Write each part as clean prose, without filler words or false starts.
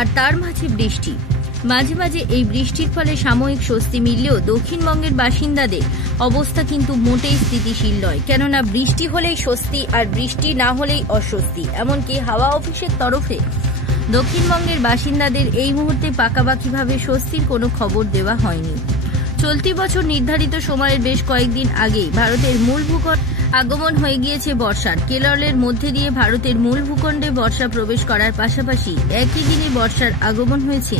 আর তার মাঝে বৃষ্টি। মাঝে মাঝে এই বৃষ্টির ফলে সাময়িক স্বস্তি মিললেও দক্ষিণবঙ্গের বাসিন্দাদের অবস্থা কিন্তু মোটেই স্থিতিশীল নয়। কেননা বৃষ্টি হলেই স্বস্তি আর বৃষ্টি না হলেই অস্বস্তি। এমনকি হাওয়া অফিসের তরফে দক্ষিণবঙ্গের বাসিন্দাদের এই মুহূর্তে পাকাপাকিভাবে স্বস্তির কোনো খবর দেওয়া হয়নি। চলতি বছর নির্ধারিত সময়ের বেশ কয়েকদিন আগেই ভারতের মূল ভূখণ্ডে আগমন হয়ে গিয়েছে বর্ষার। কেরলের মধ্যে দিয়ে ভারতের মূল ভূখণ্ডে বর্ষা প্রবেশ করার পাশাপাশি একই দিনে বর্ষার আগমন হয়েছে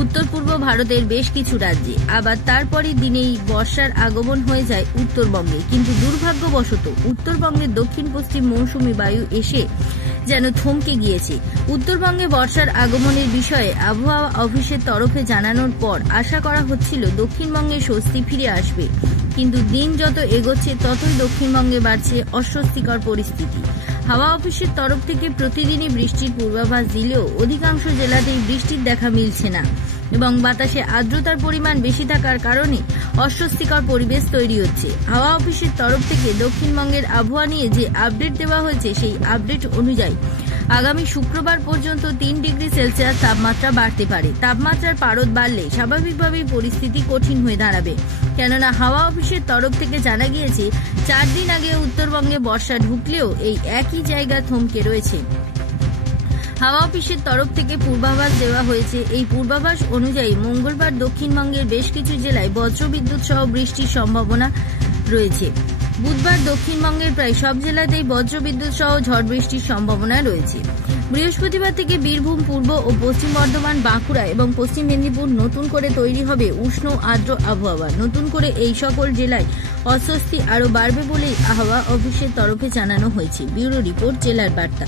উত্তর পূর্ব ভারতের বেশ কিছু রাজ্যে। আবার তারপরের দিনেই বর্ষার আগমন হয়ে যায় উত্তরবঙ্গে। কিন্তু দুর্ভাগ্যবশত উত্তরবঙ্গের দক্ষিণ পশ্চিম মৌসুমী বায়ু এসে যেন থমকে গিয়েছে। উত্তরবঙ্গে বর্ষার আগমনের বিষয়ে আবহাওয়া অফিসের তরফে জানানোর পর আশা করা হচ্ছিল দক্ষিণবঙ্গে স্বস্তি ফিরে আসবে। কিন্তু দিন যত এগোচ্ছে ততই দক্ষিণবঙ্গে বাড়ছে অস্বস্তিকর পরিস্থিতি। হাওয়া অফিসের তরফ থেকে প্রতিদিনই বৃষ্টির পূর্বাভাস দিলেও অধিকাংশ জেলাতেই বৃষ্টির দেখা মিলছে না এবং বাতাসে আর্দ্রতার পরিমাণ বেশি থাকার কারণে অস্বস্তিকর পরিবেশ তৈরি হচ্ছে। হাওয়া অফিসের তরফ থেকে দক্ষিণবঙ্গের আবহাওয়া নিয়ে যে আপডেট দেওয়া হয়েছে সেই আপডেট অনুযায়ী আগামী শুক্রবার পর্যন্ত 3 ডিগ্রি সেলসিয়াস তাপমাত্রা বাড়তে পারে। তাপমাত্রার পারদ বাড়লে স্বাভাবিকভাবেই পরিস্থিতি কঠিন হয়ে দাঁড়াবে। কেননা হাওয়া অফিসের তরফ থেকে জানা গিয়েছে 4 দিন আগে উত্তরবঙ্গে বর্ষা ঢুকলেও এই একই জায়গা থমকে রয়েছে। হাওয়া অফিসের তরফ থেকে পূর্বাভাস দেওয়া হয়েছে। এই পূর্বাভাস অনুযায়ী মঙ্গলবার দক্ষিণবঙ্গের বেশ কিছু জেলায় বজ্রবিদ্যুৎ সহ বৃষ্টির সম্ভাবনা রয়েছে। বুধবার দক্ষিণবঙ্গের প্রায় সব জেলাতেই বজ্রবিদ্যুৎ সহ ঝড় বৃষ্টির সম্ভাবনা রয়েছে। বৃহস্পতিবার থেকে বীরভূম, পূর্ব ও পশ্চিম বর্ধমান, বাঁকুড়া এবং পশ্চিম মেদিনীপুর নতুন করে তৈরি হবে উষ্ণ আর্দ্র আবহাওয়া। নতুন করে এই সকল জেলায় অস্বস্তি আরও বাড়বে বলেই হাওয়া অফিসের তরফে জানানো হয়েছে। ব্যুরো রিপোর্ট, জেলার বার্তা।